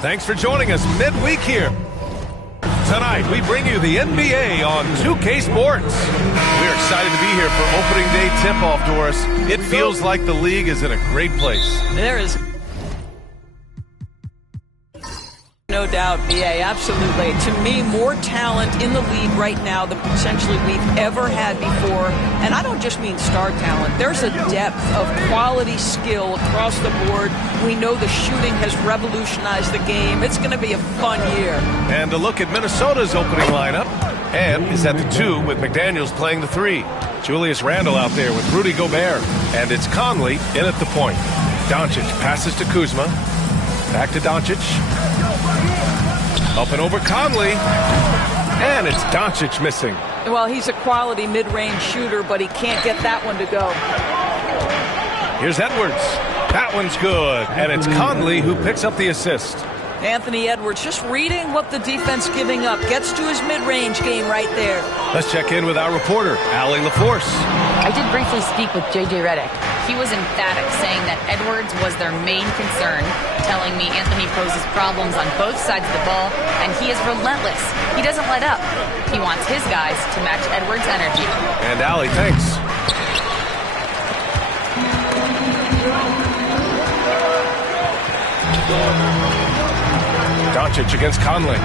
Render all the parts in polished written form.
Thanks for joining us midweek here. Tonight, we bring you the NBA on 2K Sports. We're excited to be here for opening day tip-off, Doris. It feels like the league is in a great place. There is no doubt, BA, absolutely. To me, more talent in the league right now than potentially we've ever had before. And I don't just mean star talent. There's a depth of quality skill across the board. We know the shooting has revolutionized the game. It's going to be a fun year. And a look at Minnesota's opening lineup. And is at the 2 with McDaniels playing the 3. Julius Randle out there with Rudy Gobert. And it's Conley in at the point. Doncic passes to Kuzma. Back to Doncic. Up and over Conley. And it's Doncic missing. Well, he's a quality mid-range shooter, but he can't get that one to go. Here's Edwards. That one's good. And it's Conley who picks up the assist. Anthony Edwards just reading what the defense giving up. Gets to his mid-range game right there. Let's check in with our reporter, Allie LaForce. I did briefly speak with J.J. Redick. He was emphatic, saying that Edwards was their main concern, telling me Anthony poses problems on both sides of the ball, and he is relentless. He doesn't let up. He wants his guys to match Edwards' energy. And Allie, thanks. Doncic against Conley.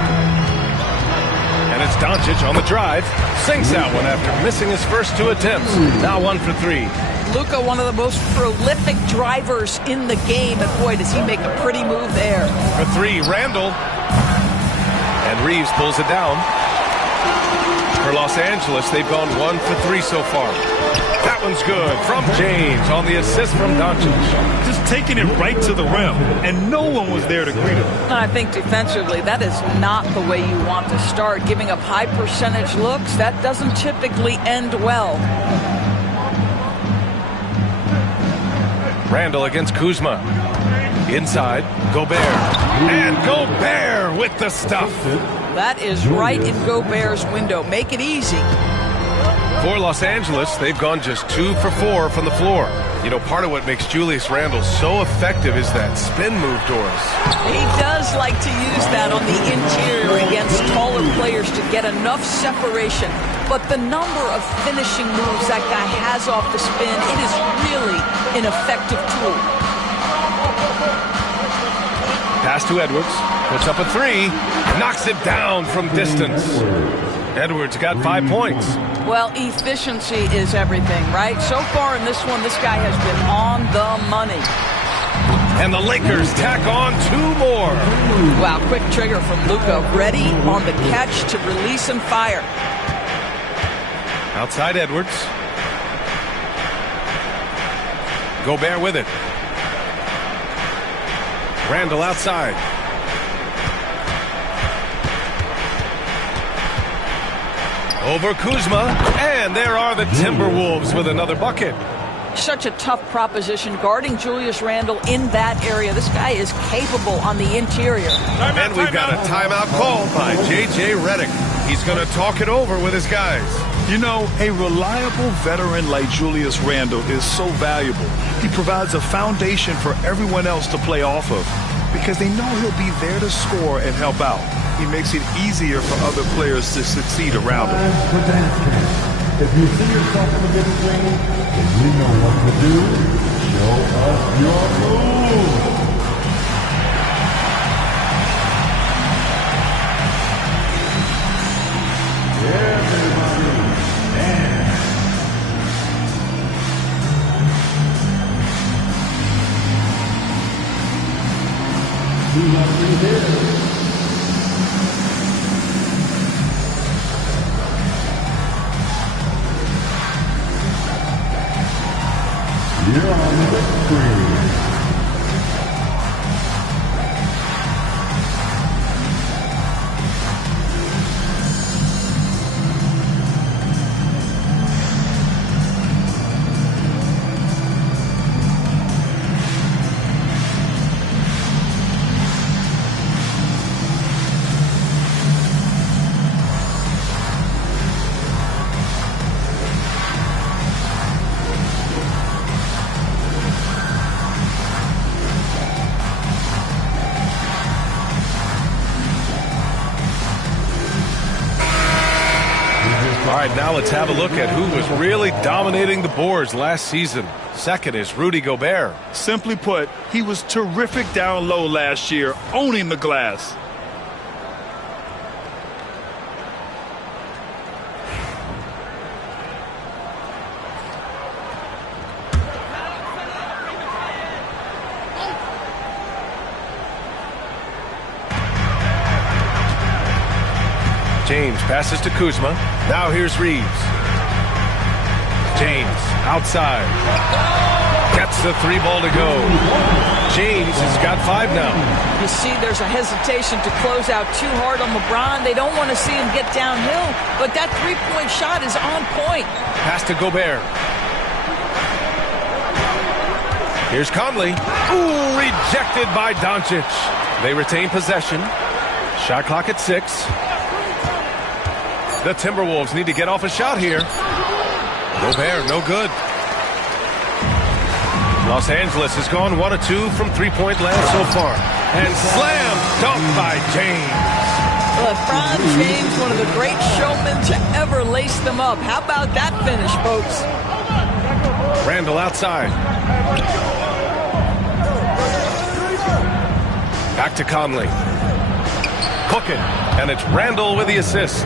And it's Doncic on the drive. Sinks that one after missing his first 2 attempts. Now 1 for 3. Luka, one of the most prolific drivers in the game. And boy, does he make a pretty move there. For 3, Randle. And Reeves pulls it down. For Los Angeles, they've gone 1 for 3 so far. That one's good from James on the assist from Doncic. Just taking it right to the rim, and no one was there to greet him. I think defensively, that is not the way you want to start. Giving up high percentage looks, that doesn't typically end well. Randle against Kuzma. Inside, Gobert. And Gobert with the stuff. That is right in Gobert's window. Make it easy. For Los Angeles, they've gone just 2 for 4 from the floor. You know, part of what makes Julius Randle so effective is that spin move, Doris. He does like to use that on the interior against taller players to get enough separation. But the number of finishing moves that guy has off the spin, it is really an effective tool. Pass to Edwards. Puts up a 3. Knocks it down from distance. Edwards got 5 points. Well, efficiency is everything, right? So far in this one, this guy has been on the money. And the Lakers tack on 2 more. Wow, quick trigger from Luka. Ready on the catch to release and fire. Outside Edwards. Gobert with it. Randle outside. Over Kuzma, and there are the Timberwolves with another bucket. Such a tough proposition guarding Julius Randle in that area. This guy is capable on the interior. And we've got a timeout called by J.J. Redick. He's going to talk it over with his guys. You know, a reliable veteran like Julius Randle is so valuable. He provides a foundation for everyone else to play off of because they know he'll be there to score and help out. He makes it easier for other players to succeed around him. If you see yourself in the big screen and you know what to do, show us your move. Everybody dance. Do not be there. You're on the screen. All right, now let's have a look at who was really dominating the boards last season. Second is Rudy Gobert. Simply put, he was terrific down low last year, owning the glass. James passes to Kuzma. Now here's Reeves. James outside. Gets the three ball to go. James has got 5 now. You see there's a hesitation to close out too hard on LeBron. They don't want to see him get downhill, but that three-point shot is on point. Pass to Gobert. Here's Conley. Ooh, rejected by Doncic. They retain possession. Shot clock at 6. The Timberwolves need to get off a shot here. Gobert, no good. Los Angeles has gone 1 of 2 from three-point land so far. And slam dunk by James. LeBron James, one of the great showmen to ever lace them up. How about that finish, folks? Randall outside. Back to Conley. Cooking, and it's Randall with the assist.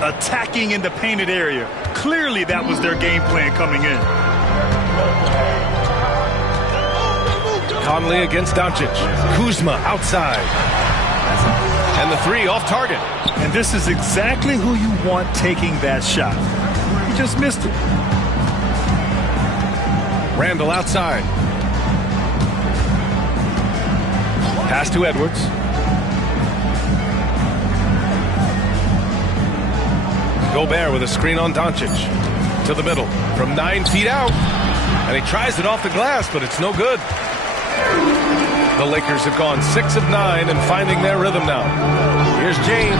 Attacking in the painted area. Clearly that was their game plan coming in. Conley against Doncic. Kuzma outside. And the three off target. And this is exactly who you want taking that shot. He just missed it. Randall outside. Pass to Edwards. Gobert with a screen on Doncic. To the middle. From 9 feet out. And he tries it off the glass, but it's no good. The Lakers have gone 6 of 9 and finding their rhythm now. Here's James.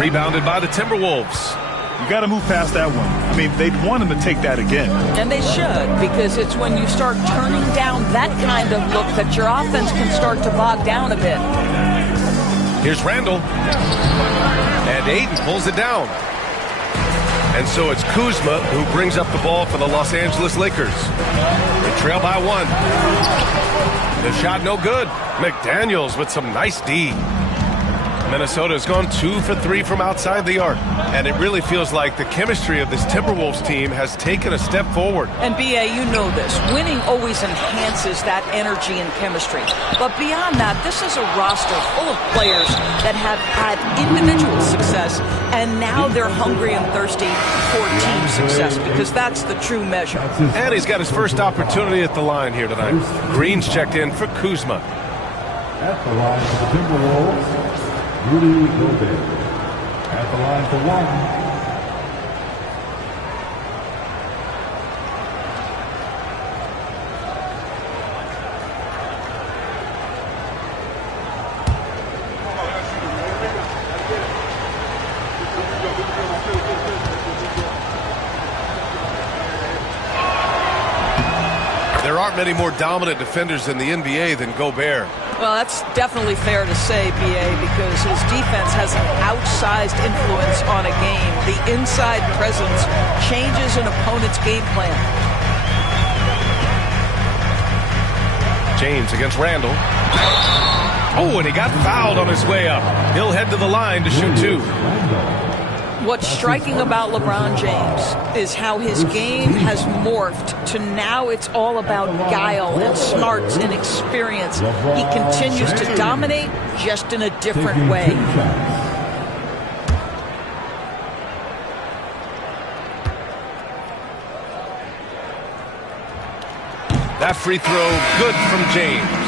Rebounded by the Timberwolves. You got to move past that one. I mean, they'd want him to take that again. And they should, because it's when you start turning down that kind of look that your offense can start to bog down a bit. Here's Randall. And Ayton pulls it down. And so it's Kuzma who brings up the ball for the Los Angeles Lakers. They trail by 1. The shot no good. McDaniels with some nice D. Minnesota's gone 2 for 3 from outside the arc. And it really feels like the chemistry of this Timberwolves team has taken a step forward. And B.A., you know this. Winning always enhances that energy and chemistry. But beyond that, this is a roster full of players that have had individual success, and now they're hungry and thirsty for team success, because that's the true measure. And he's got his first opportunity at the line here tonight. Green's checked in for Kuzma. At the line for the Timberwolves, Rudy Gobert. At the line for 1. There aren't many more dominant defenders in the NBA than Gobert. Well, that's definitely fair to say, B.A., because his defense has an outsized influence on a game. The inside presence changes an opponent's game plan. James against Randall. Oh, and he got fouled on his way up. He'll head to the line to shoot 2. What's striking about LeBron James is how his game has morphed to now it's all about guile and smarts and experience. He continues to dominate, just in a different way. That free throw good from James.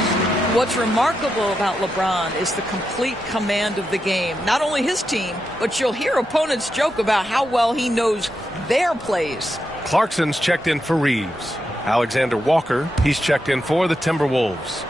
What's remarkable about LeBron is the complete command of the game. Not only his team, but you'll hear opponents joke about how well he knows their plays. Clarkson's checked in for Reeves. Alexander Walker, he's checked in for the Timberwolves.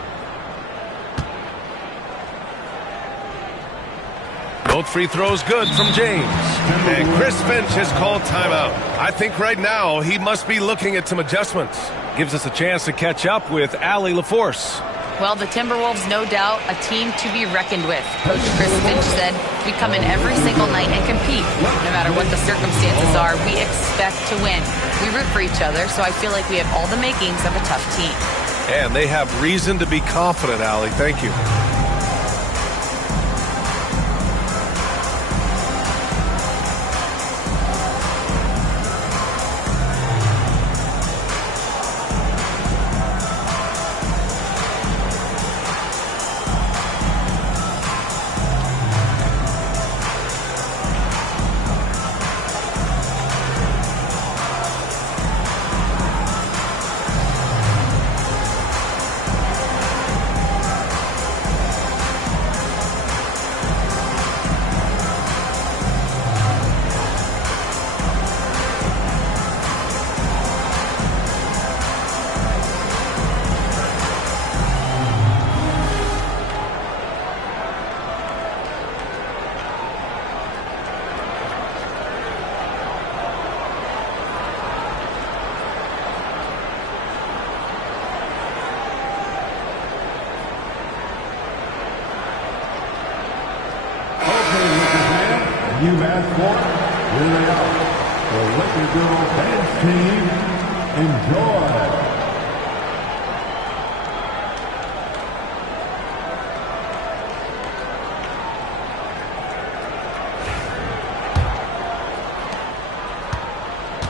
Both free throws good from James. And Chris Finch has called timeout. I think right now he must be looking at some adjustments. Gives us a chance to catch up with Allie LaForce. Well, the Timberwolves, no doubt, a team to be reckoned with. Coach Chris Finch said, we come in every single night and compete. No matter what the circumstances are, we expect to win. We root for each other, so I feel like we have all the makings of a tough team. And they have reason to be confident, Allie. Thank you. You asked for it, here they are. The Lakers Girl Dance Team, enjoy.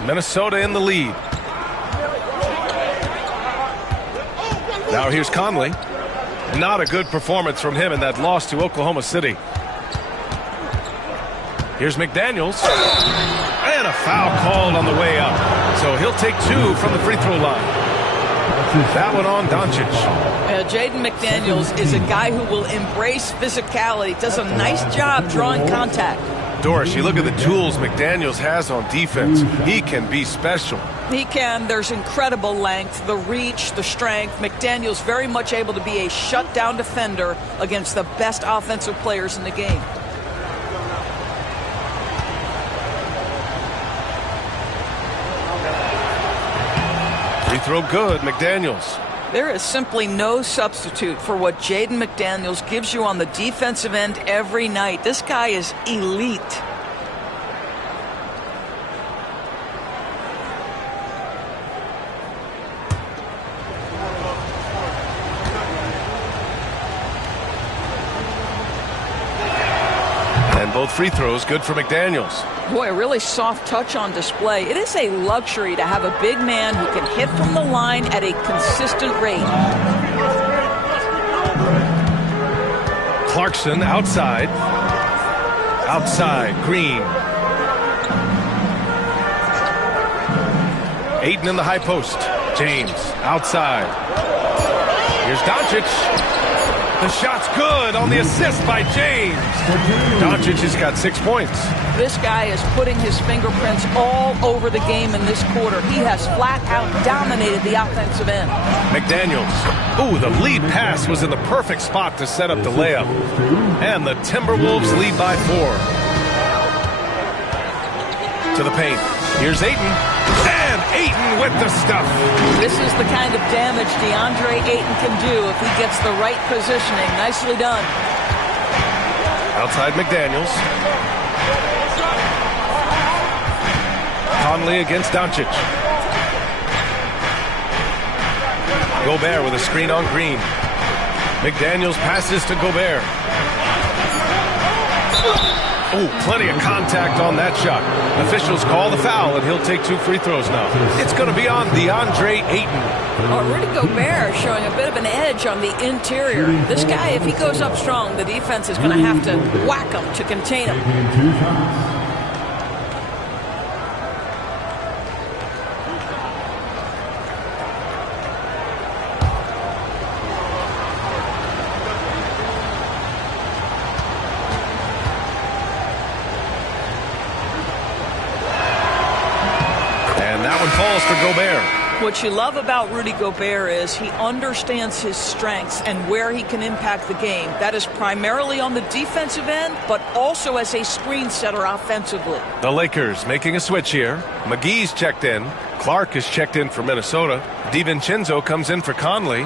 Minnesota in the lead. Now here's Conley. Not a good performance from him in that loss to Oklahoma City. Here's McDaniels. And a foul called on the way up. So he'll take 2 from the free throw line. That one on Doncic. Jaden McDaniels is a guy who will embrace physicality. Does a nice job drawing contact. Doris, you look at the tools McDaniels has on defense. He can be special. He can. There's incredible length, the reach, the strength. McDaniels very much able to be a shutdown defender against the best offensive players in the game. Free throw good, McDaniels. There is simply no substitute for what Jaden McDaniels gives you on the defensive end every night. This guy is elite. And both free throws good for McDaniels. Boy, a really soft touch on display. It is a luxury to have a big man who can hit from the line at a consistent rate. Clarkson outside. Outside, Green. Ayton in the high post. James outside. Here's Doncic. The shot's good on the assist by James. Doncic has got 6 points. This guy is putting his fingerprints all over the game in this quarter. He has flat out dominated the offensive end. McDaniels. Ooh, the lead pass was in the perfect spot to set up the layup. And the Timberwolves lead by 4. To the paint. Here's Ayton. And Ayton with the stuff. This is the kind of damage DeAndre Ayton can do if he gets the right positioning. Nicely done. Outside McDaniels. Conley against Doncic. Gobert with a screen on Green. McDaniels passes to Gobert. Oh, plenty of contact on that shot. Officials call the foul, and he'll take 2 free throws now. It's going to be on DeAndre Ayton. Rudy Gobert showing a bit of an edge on the interior. This guy, if he goes up strong, the defense is going to have to whack him to contain him. Falls for Gobert. What you love about Rudy Gobert is he understands his strengths and where he can impact the game. That is primarily on the defensive end, but also as a screen setter offensively. The Lakers making a switch here. McGee's checked in. Clark is checked in for Minnesota. DiVincenzo comes in for Conley.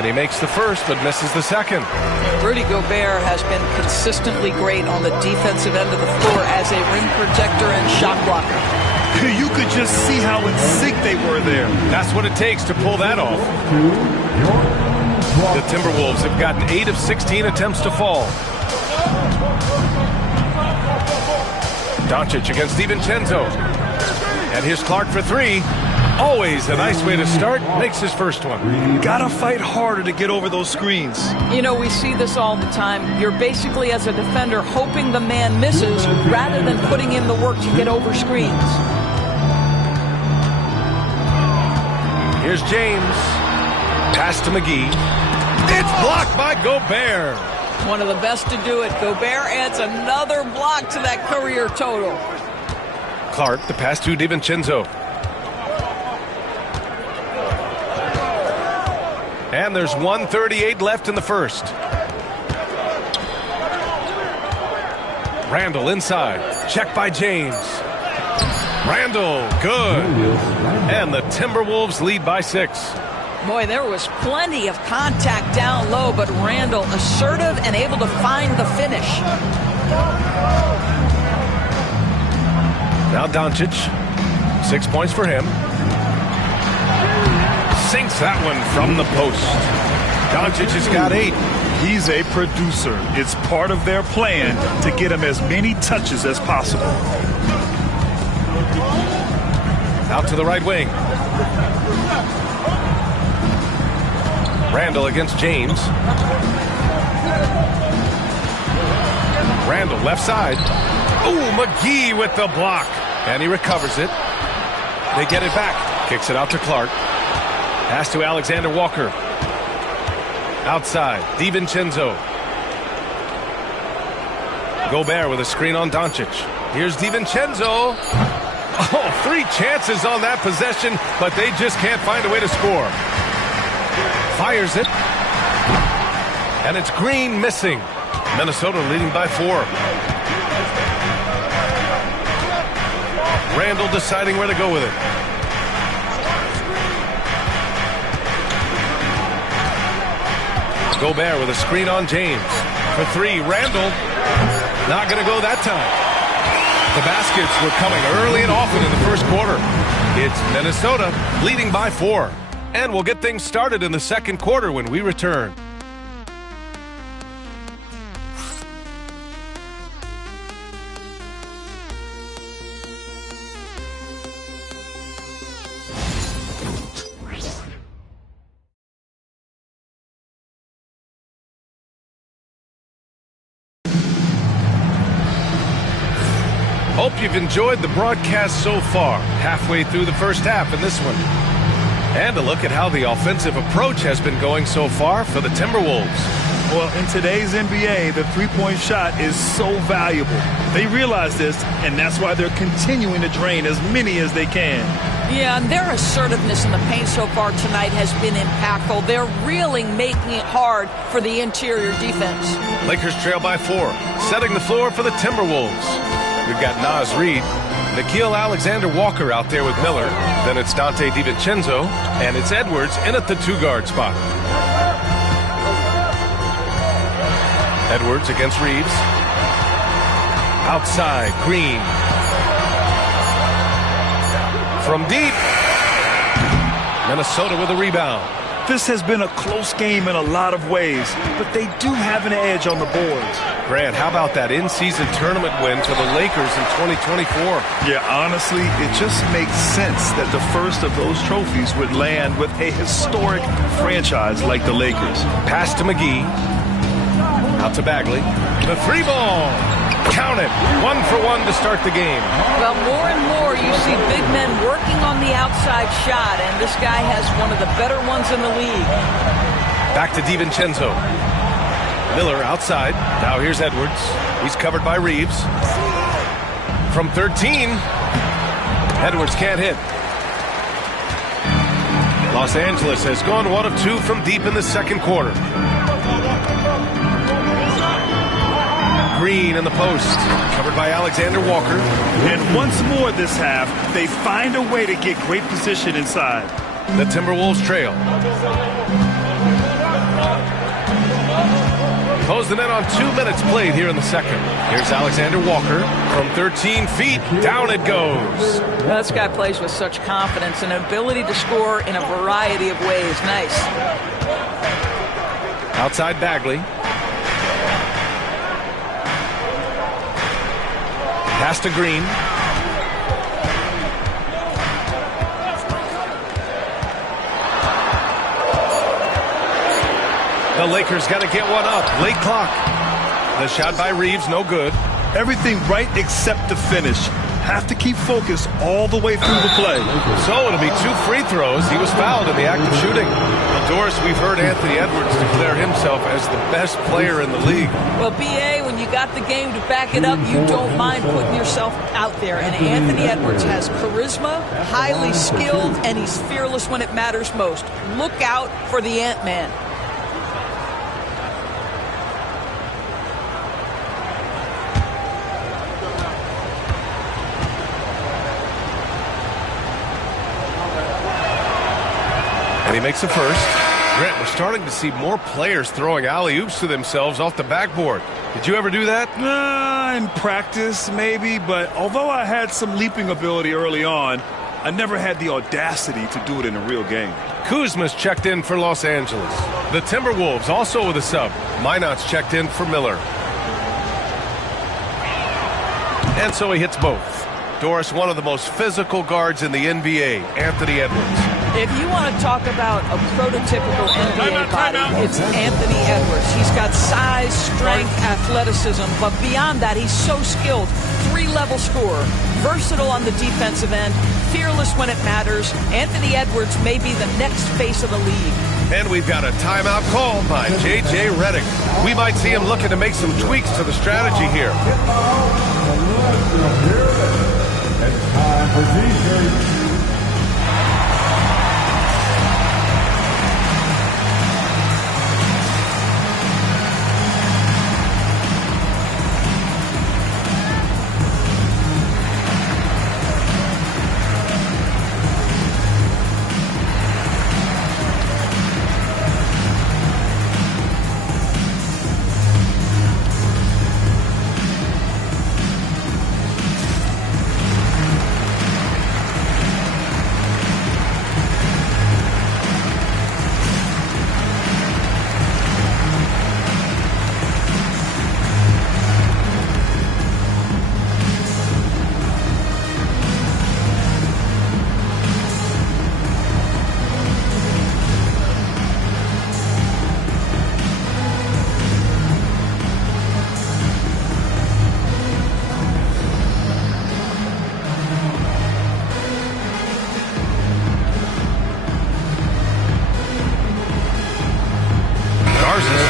And he makes the first, but misses the second. Rudy Gobert has been consistently great on the defensive end of the floor as a rim protector and shot blocker. You could just see how in sync they were there. That's what it takes to pull that off. The Timberwolves have gotten 8 of 16 attempts to fall. Doncic against DiVincenzo. And here's Clark for 3. Always a nice way to start. Makes his first one. Gotta fight harder to get over those screens. You know, we see this all the time. You're basically, as a defender, hoping the man misses rather than putting in the work to get over screens. Here's James. Pass to McGee. It's blocked by Gobert. One of the best to do it. Gobert adds another block to that career total. Clark, the pass to DiVincenzo. And there's 1:38 left in the first. Randall inside. Check by James. Randall, good. And the Timberwolves lead by 6. Boy, there was plenty of contact down low, but Randall assertive and able to find the finish. Now Doncic. 6 points for him. Sinks that one from the post. Doncic has got 8. He's a producer. It's part of their plan to get him as many touches as possible. Out to the right wing. Randall against James. Randall left side. Ooh, McGee with the block. And he recovers it. They get it back. Kicks it out to Clark. Pass to Alexander Walker. Outside, DiVincenzo. Gobert with a screen on Doncic. Here's DiVincenzo. Oh, 3 chances on that possession, but they just can't find a way to score. Fires it. And it's Green missing. Minnesota leading by 4. Randall deciding where to go with it. Gobert with a screen on James. For 3, Randall. Not going to go that time. The baskets were coming early and often in the first quarter. It's Minnesota leading by 4. And we'll get things started in the second quarter when we return. Hope you've enjoyed the broadcast so far, halfway through the first half in this one. And a look at how the offensive approach has been going so far for the Timberwolves. Well, in today's NBA, the three-point shot is so valuable. They realize this, and that's why they're continuing to drain as many as they can. Yeah, and their assertiveness in the paint so far tonight has been impactful. They're really making it hard for the interior defense. Lakers trail by 4, setting the floor for the Timberwolves. We've got Naz Reid, Nickeil Alexander-Walker out there with Miller. Then it's Dante DiVincenzo, and it's Edwards in at the 2-guard spot. Edwards against Reeves. Outside, Green. From deep. Minnesota with a rebound. This has been a close game in a lot of ways, but they do have an edge on the boards. Grant, how about that in-season tournament win for the Lakers in 2024? Yeah, honestly, it just makes sense that the first of those trophies would land with a historic franchise like the Lakers. Pass to McGee. Out to Bagley. The 3-ball. Count it. 1 for 1 to start the game. Well, more and more you see big men working on the outside shot, and this guy has one of the better ones in the league. Back to DiVincenzo. Miller outside. Now here's Edwards. He's covered by Reeves. From 13. Edwards can't hit. Los Angeles has gone 1 of 2 from deep in the second quarter. Green in the post, covered by Alexander Walker. And once more this half, they find a way to get great position inside. The Timberwolves trail. Closing in on 2 minutes played here in the second. Here's Alexander Walker from 13 feet. Down it goes. This guy plays with such confidence and ability to score in a variety of ways. Nice. Outside Bagley. Pass to Green. The Lakers got to get one up. Late clock. The shot by Reeves, no good. Everything right except the finish. Have to keep focused all the way through the play. So it'll be 2 free throws. He was fouled in the act of shooting. Well, Doris, we've heard Anthony Edwards declare himself as the best player in the league. Well, B.A., when you got the game to back it up, you don't mind putting yourself out there. And Anthony Edwards has charisma, highly skilled, and he's fearless when it matters most. Look out for the Ant-Man. And he makes the first. Grant, we're starting to see more players throwing alley-oops to themselves off the backboard. Did you ever do that? In practice, maybe, but although I had some leaping ability early on, I never had the audacity to do it in a real game. Kuzma's checked in for Los Angeles. The Timberwolves also with a sub. Minot's checked in for Miller. And so he hits both. Doris, one of the most physical guards in the NBA, Anthony Edwards. If you want to talk about a prototypical NBA body, it's Anthony Edwards. He's got size, strength, athleticism, but beyond that, he's so skilled. 3-level scorer, versatile on the defensive end, fearless when it matters. Anthony Edwards may be the next face of the league. And we've got a timeout called by J.J. Redick. We might see him looking to make some tweaks to the strategy here. It's time for T-shirts.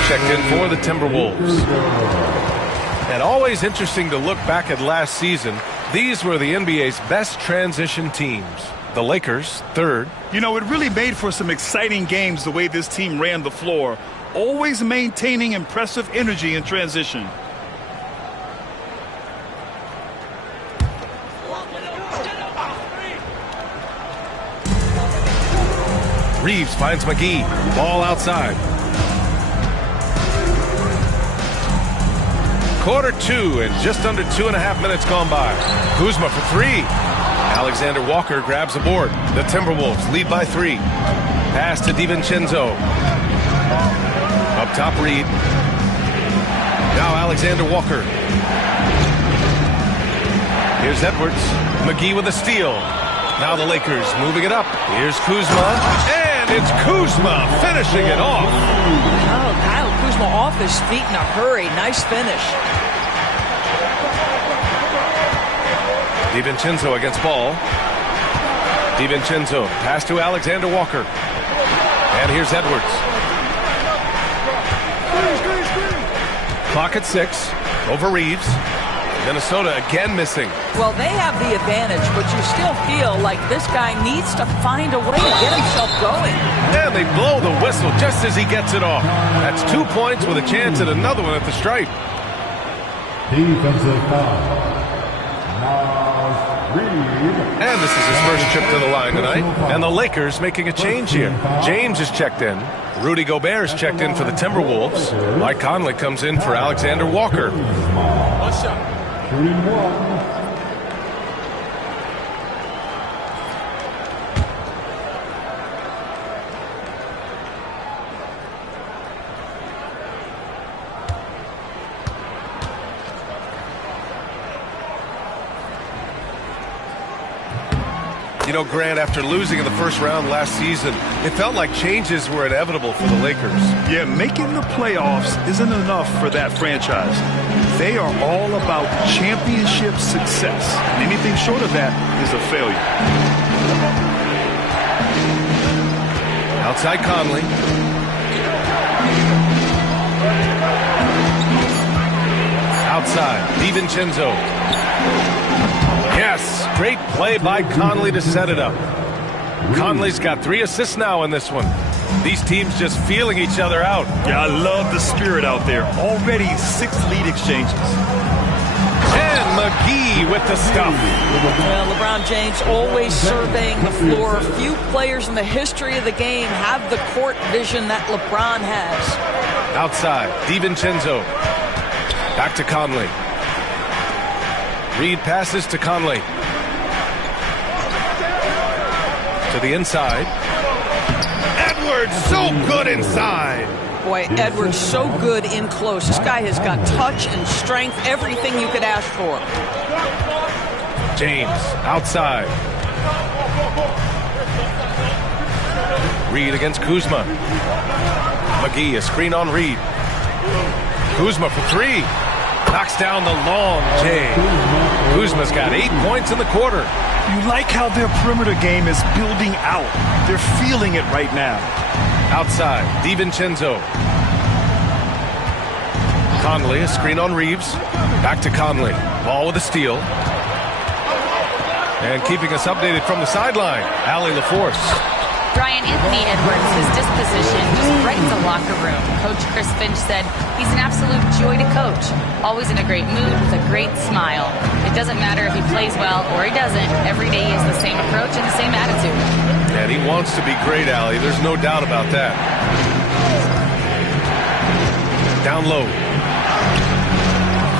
Checked in for the Timberwolves. And always interesting to look back at last season. These were the NBA's best transition teams. The Lakers, third. You know, it really made for some exciting games the way this team ran the floor, always maintaining impressive energy in transition. Reeves finds McGee. Ball outside. Quarter 2 and just under 2.5 minutes gone by. Kuzma for 3. Alexander Walker grabs the board. The Timberwolves lead by 3. Pass to DiVincenzo. Up top, Reed. Now Alexander Walker. Here's Edwards. McGee with a steal. Now the Lakers moving it up. Here's Kuzma. And it's Kuzma finishing it off. Oh, Kyle Kuzma off his feet in a hurry. Nice finish. DiVincenzo against ball. DiVincenzo pass to Alexander Walker. And here's Edwards. Clock at 6. Over Reeves. Minnesota again missing. Well, they have the advantage, but you still feel like this guy needs to find a way to get himself going. And they blow the whistle just as he gets it off. That's 2 points with a chance at another one at the stripe. Defensive foul. And this is his first trip to the line tonight. And the Lakers making a change here. James is checked in. Rudy Gobert's checked in for the Timberwolves. Mike Conley comes in for Alexander Walker. Shooting one. You know, Grant, after losing in the first round last season, it felt like changes were inevitable for the Lakers. Yeah, making the playoffs isn't enough for that franchise. They are all about championship success. And anything short of that is a failure. Outside Conley. Outside, DiVincenzo. Yes, great play by Conley to set it up. Conley's got 3 assists now in this one. These teams just feeling each other out. Yeah, I love the spirit out there. Already 6 lead exchanges. And McGee with the stuff. Well, LeBron James always surveying the floor. Few players in the history of the game have the court vision that LeBron has. Outside, DiVincenzo. Back to Conley. Reed passes to Conley. To the inside. Edwards, so good inside. Boy, Edwards so good in close. This guy has got touch and strength, everything you could ask for. James, outside. Reed against Kuzma. McGee, a screen on Reed. Kuzma for 3. Knocks down the long J. Kuzma's got 8 points in the quarter. You like how their perimeter game is building out. They're feeling it right now. Outside, DiVincenzo. Conley, a screen on Reeves. Back to Conley. Ball with a steal. And keeping us updated from the sideline, Allie LaForce. Brian, Anthony Edwards, his disposition just brightens a locker room. Coach Chris Finch said he's an absolute joy to coach. Always in a great mood with a great smile. It doesn't matter if he plays well or he doesn't. Every day he has the same approach and the same attitude. And he wants to be great, Allie. There's no doubt about that. Down low.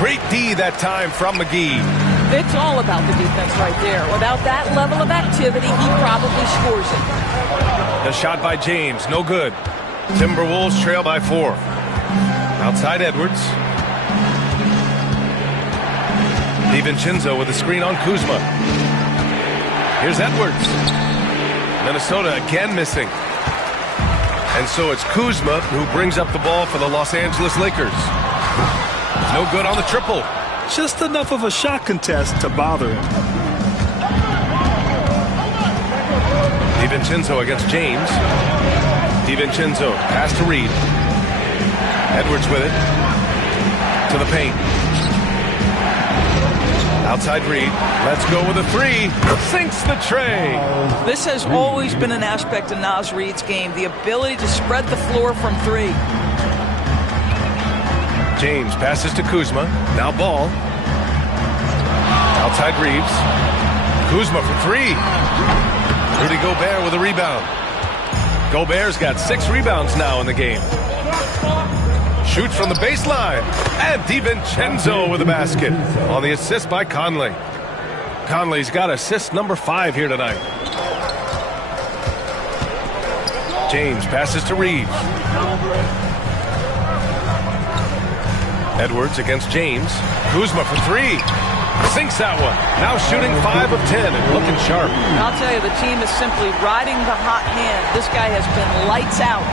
Great D that time from McGee. It's all about the defense right there. Without that level of activity, he probably scores it. The shot by James, no good. Timberwolves trail by 4. Outside Edwards. DiVincenzo with a screen on Kuzma. Here's Edwards. Minnesota again missing. And so it's Kuzma who brings up the ball for the Los Angeles Lakers. No good on the triple. Just enough of a shot contest to bother him. DiVincenzo against James. DiVincenzo, pass to Reed. Edwards with it. To the paint. Outside Reed. Let's go with a 3. Sinks the tray. This has always been an aspect of Naz Reed's game, the ability to spread the floor from 3. James passes to Kuzma. Now ball. Outside Reeves. Kuzma for 3. Rudy Gobert with a rebound. Gobert's got 6 rebounds now in the game. Shoots from the baseline. And DiVincenzo with a basket on the assist by Conley. Conley's got assist number 5 here tonight. James passes to Reeves. Edwards against James. Kuzma for 3. Sinks that one. Now shooting 5 of 10 and looking sharp. I'll tell you, the team is simply riding the hot hand. This guy has been lights out.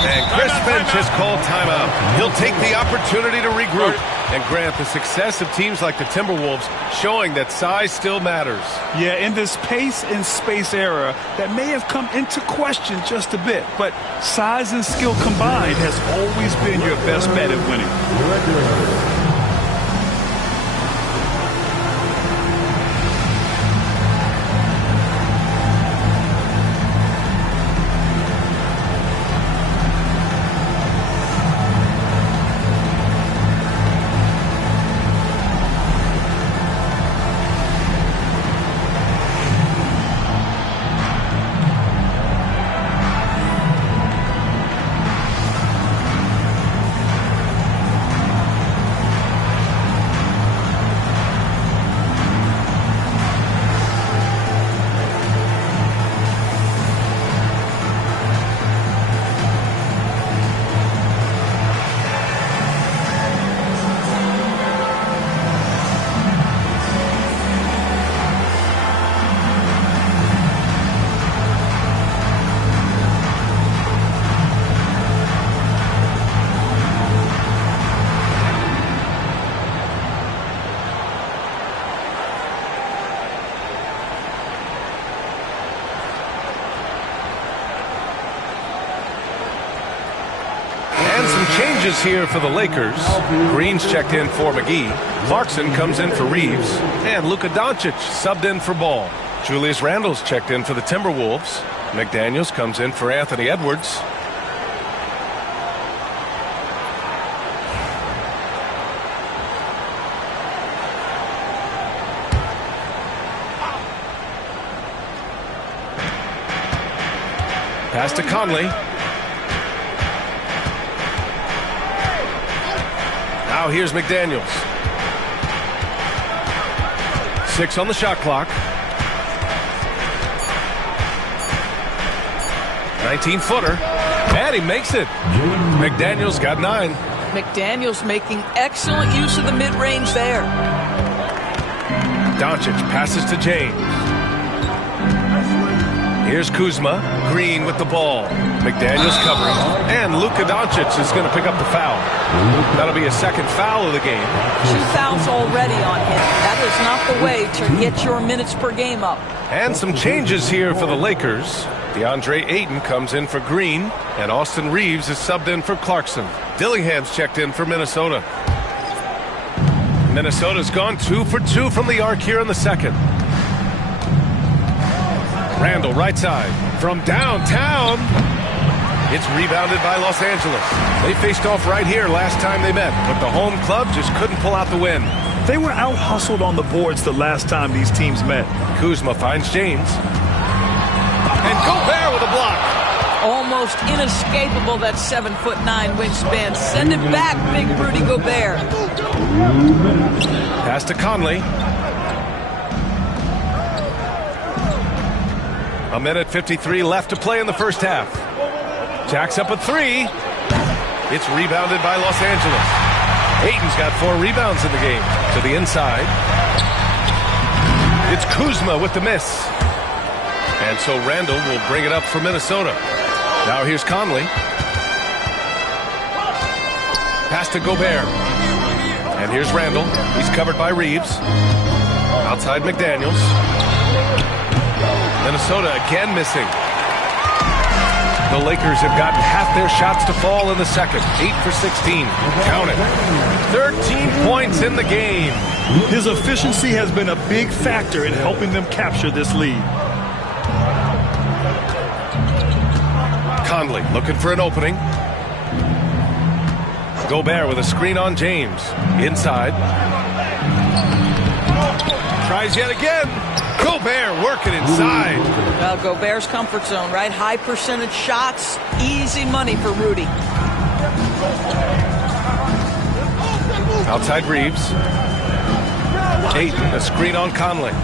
And Chris Finch has called timeout. He'll take the opportunity to regroup. And Grant, the success of teams like the Timberwolves showing that size still matters. Yeah, in this pace and space era, that may have come into question just a bit. But size and skill combined has always been your best bet at winning. changes here for the Lakers. Green's checked in for McGee. Clarkson comes in for Reeves. And Luka Doncic subbed in for Ball. Julius Randle's checked in for the Timberwolves. McDaniels comes in for Anthony Edwards. Pass to Conley. Now here's McDaniels. 6 on the shot clock. 19-footer. And he makes it. McDaniels got 9. McDaniels making excellent use of the mid-range there. Doncic passes to James. Here's Kuzma. Green with the ball. McDaniels covering. And Luka Doncic is going to pick up the foul. That'll be a second foul of the game. 2 fouls already on him. That is not the way to get your minutes per game up. And some changes here for the Lakers. DeAndre Ayton comes in for Green. And Austin Reeves is subbed in for Clarkson. Dillingham's checked in for Minnesota. Minnesota's gone 2 for 2 from the arc here in the second. Randle, right side. From downtown. It's rebounded by Los Angeles. They faced off right here last time they met, but the home club just couldn't pull out the win. They were out-hustled on the boards the last time these teams met. Kuzma finds James. And Gobert with a block. Almost inescapable, that 7'9" wingspan. Send it back, big Rudy Gobert. Pass to Conley. 1:53 left to play in the first half. Jacks up a 3. It's rebounded by Los Angeles. Ayton's got 4 rebounds in the game. To the inside. It's Kuzma with the miss. And so Randle will bring it up for Minnesota. Now here's Conley. Pass to Gobert. And here's Randle. He's covered by Reeves. Outside McDaniels. Minnesota again missing. The Lakers have gotten half their shots to fall in the second. 8 for 16. Count it. 13 points in the game. His efficiency has been a big factor in helping them capture this lead. Conley looking for an opening. Gobert with a screen on James. Inside. Tries yet again. Gobert working inside. Well, Gobert's comfort zone, right? High percentage shots, easy money for Rudy. Outside Reeves. Ayton, a screen on Conley.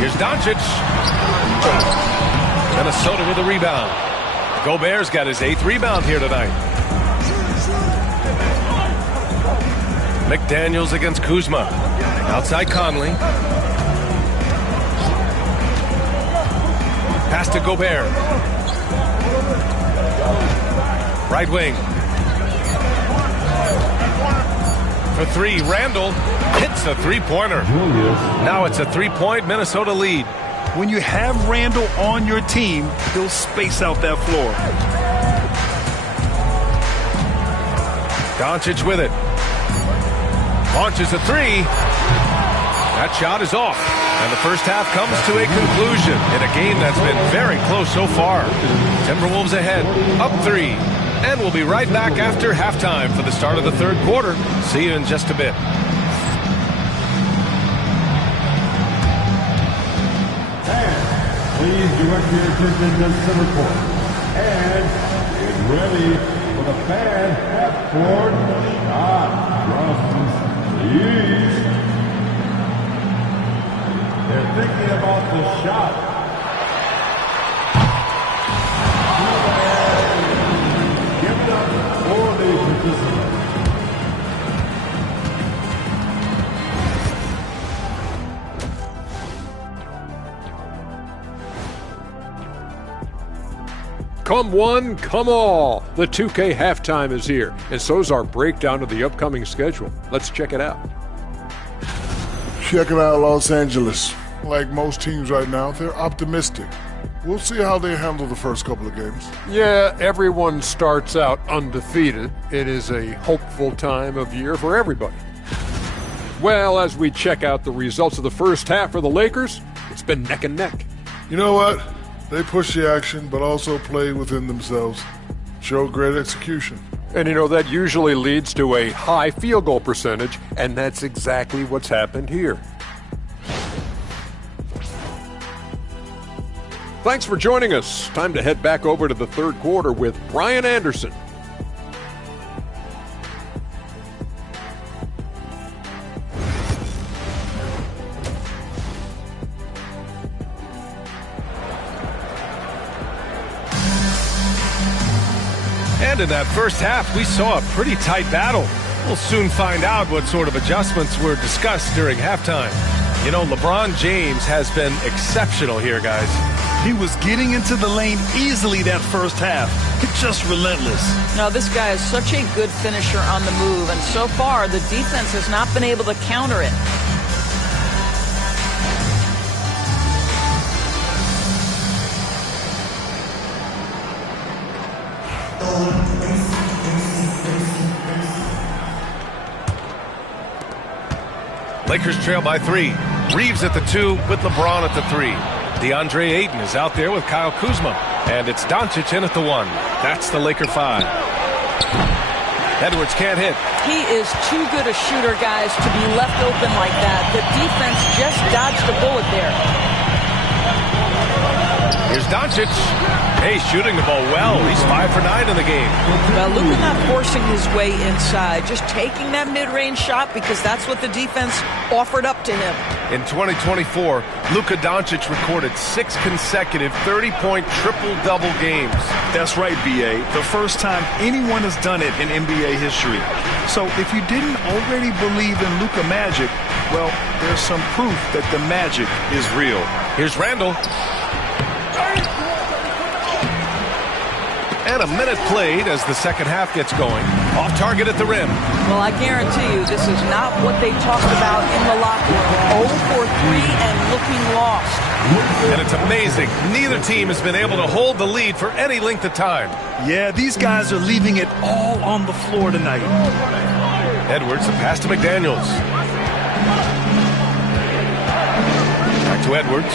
Here's Doncic. Minnesota with a rebound. Gobert's got his 8th rebound here tonight. McDaniels against Kuzma. Outside Conley. Pass to Gobert. Right wing. For 3, Randle hits a 3-pointer. Now it's a 3-point Minnesota lead. When you have Randle on your team, he'll space out that floor. Doncic with it. Launches a 3. That shot is off. And the first half comes to a conclusion in a game that's been very close so far. Timberwolves ahead, up 3. And we'll be right back after halftime for the start of the third quarter. See you in just a bit. Please direct your attention to center court. And get ready for the fan half-court shot. Justice, please. They're thinking about the shot. Give it up for the participants. Come one, come all. The 2K halftime is here, and so's our breakdown of the upcoming schedule. Let's check it out. Check it out, Los Angeles. Like most teams right now, they're optimistic. We'll see how they handle the first couple of games. Yeah, everyone starts out undefeated. It is a hopeful time of year for everybody. Well, as we check out the results of the first half for the Lakers, it's been neck and neck. You know what? They push the action, but also play within themselves. Show great execution. And that usually leads to a high field goal percentage, and that's exactly what's happened here. Thanks for joining us. Time to head back over to the third quarter with Brian Anderson. And in that first half, we saw a pretty tight battle. We'll soon find out what sort of adjustments were discussed during halftime. LeBron James has been exceptional here, guys. He was getting into the lane easily that first half. Just relentless. Now, this guy is such a good finisher on the move, and so far, the defense has not been able to counter it. Lakers trail by 3. Reeves at the 2 with LeBron at the 3. DeAndre Ayton is out there with Kyle Kuzma. And it's Doncic in at the 1. That's the Laker 5. Edwards can't hit. He is too good a shooter, guys, to be left open like that. The defense just dodged a bullet there. Here's Doncic. Hey, shooting the ball well. He's 5 for 9 in the game. Well, Luka not forcing his way inside, just taking that mid-range shot because that's what the defense offered up to him. In 2024, Luka Doncic recorded 6 consecutive 30-point triple-double games. That's right, B.A. The first time anyone has done it in NBA history. So if you didn't already believe in Luka magic, well, there's some proof that the magic is real. Here's Randall. And a minute played as the second half gets going. Off target at the rim. Well, I guarantee you this is not what they talked about in the locker room. 0 for 3 and looking lost. And it's amazing. Neither team has been able to hold the lead for any length of time. Yeah, these guys are leaving it all on the floor tonight. Edwards, a pass to McDaniels. Back to Edwards.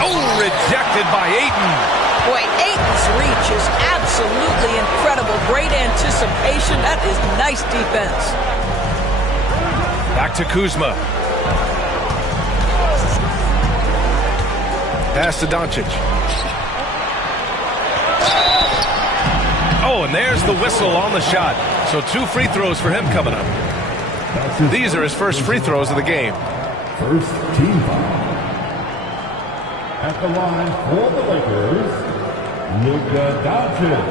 Oh, rejected by Ayton. Boy, Ayton's reach is absolutely incredible. Great anticipation. That is nice defense. Back to Kuzma. Pass to Doncic. Oh, and there's the whistle on the shot. So 2 free throws for him coming up. These are his first free throws of the game. First team foul. At the line for the Lakers, Luka Doncic.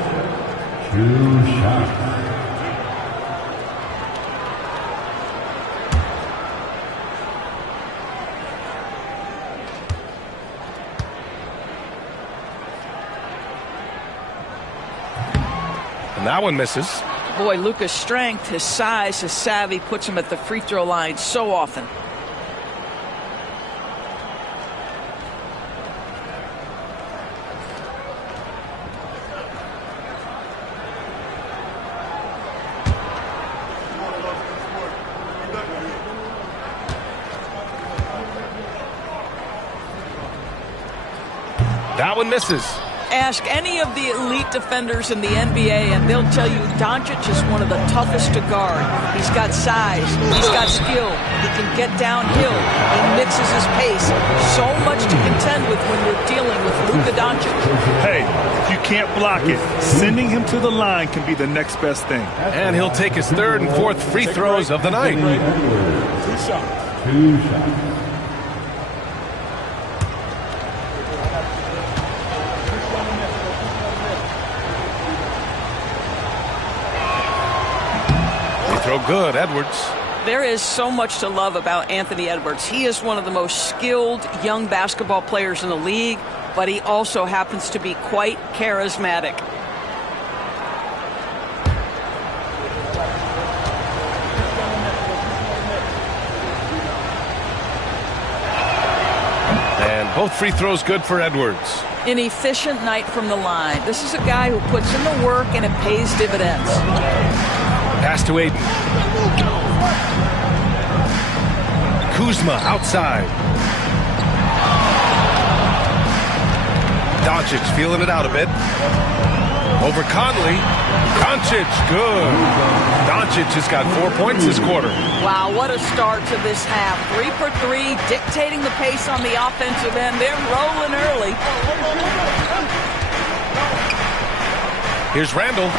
2 shots. And that one misses. Boy, Luka's strength, his size, his savvy puts him at the free throw line so often. That one misses. Ask any of the elite defenders in the NBA, and they'll tell you Doncic is one of the toughest to guard. He's got size. He's got skill. He can get downhill. He mixes his pace. So much to contend with when you're dealing with Luka Doncic. Hey, if you can't block it, sending him to the line can be the next best thing. And he'll take his 3rd and 4th free throws of the night. 2 shots. Throw good, Edwards. There is so much to love about Anthony Edwards. He is one of the most skilled young basketball players in the league, but he also happens to be quite charismatic. Both free throws good for Edwards. An efficient night from the line. This is a guy who puts in the work and it pays dividends. Pass to Aiden. Kuzma outside. Doncic feeling it out a bit. Over Conley. Doncic, good. Doncic has got 4 points this quarter. Wow, what a start to this half. 3 for 3, dictating the pace on the offensive end. They're rolling early. Here's Randall.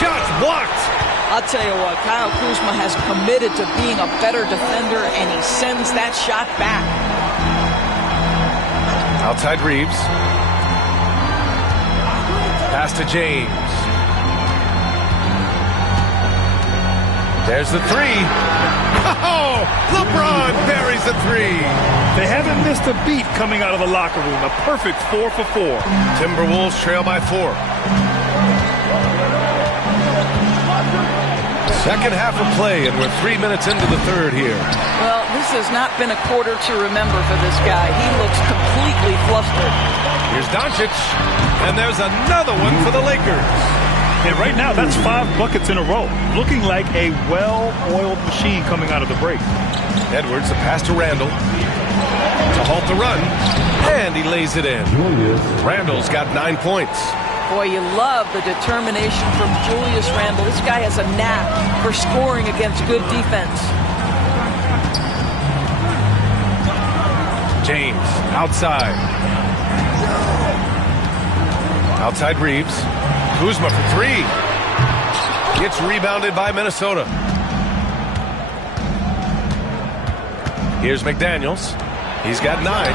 Shots blocked. I'll tell you what, Kyle Kuzma has committed to being a better defender, and he sends that shot back. Outside Reeves. Pass to James. There's the three. Oh, LeBron buries a three. They haven't missed a beat coming out of the locker room. A perfect 4 for 4. Timberwolves trail by 4. Second half of play, and we're 3 minutes into the third here. Well, this has not been a quarter to remember for this guy. He looks completely flustered. Here's Doncic, and there's another one for the Lakers. And right now, that's 5 buckets in a row. Looking like a well-oiled machine coming out of the break. Edwards, the pass to Randall to halt the run, and he lays it in. Randall's got 9 points. Boy, you love the determination from Julius Randle. This guy has a knack for scoring against good defense. James, outside. Outside Reeves. Kuzma for 3. Gets rebounded by Minnesota. Here's McDaniels. He's got 9.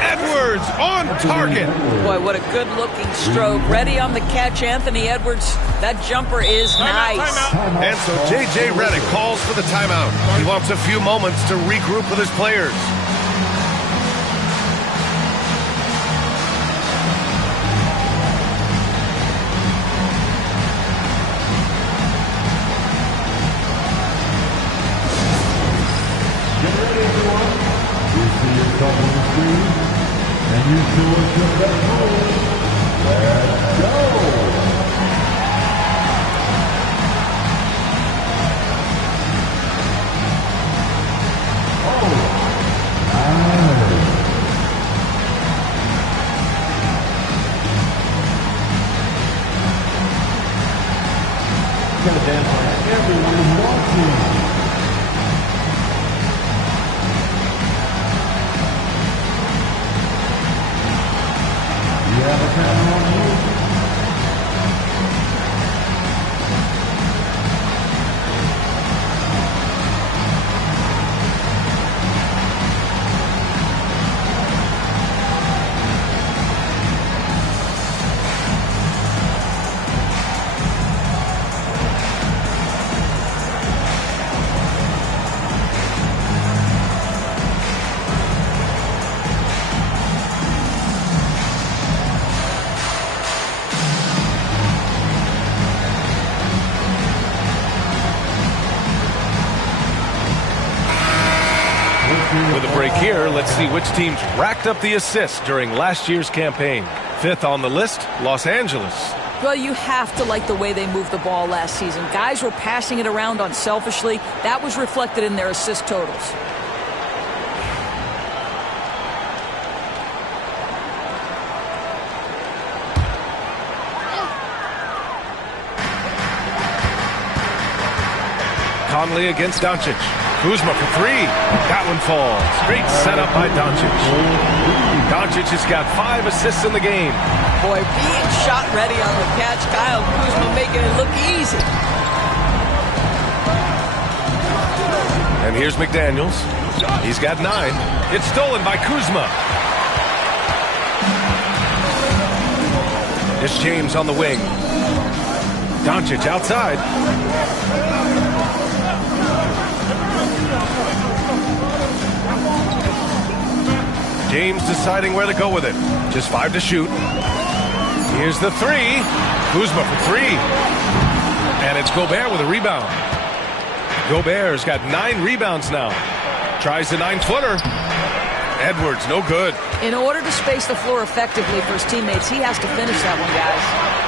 Edwards on target. Boy, what a good-looking stroke. Ready on the catch, Anthony Edwards. That jumper is nice. Timeout. And so J.J. Redick calls for the timeout. He wants a few moments to regroup with his players. And you two are your best move. Let's go. Oh, nice. Gotta dance like everyone is watching. You have a camera on you. With a break here, let's see which teams racked up the assists during last year's campaign. 5th on the list, Los Angeles. Well, you have to like the way they moved the ball last season. Guys were passing it around unselfishly. That was reflected in their assist totals. Conley against Doncic. Kuzma for 3. That one falls. Great setup by Doncic. Doncic has got 5 assists in the game. Boy, being shot ready on the catch. Kyle Kuzma making it look easy. And here's McDaniels. He's got 9. It's stolen by Kuzma. It's James on the wing. Doncic outside. James deciding where to go with it. Just 5 to shoot. Here's the 3. Kuzma for 3. And it's Gobert with a rebound. Gobert's got 9 rebounds now. Tries the 9-footer. Edwards, no good. In order to space the floor effectively for his teammates, he has to finish that one, guys.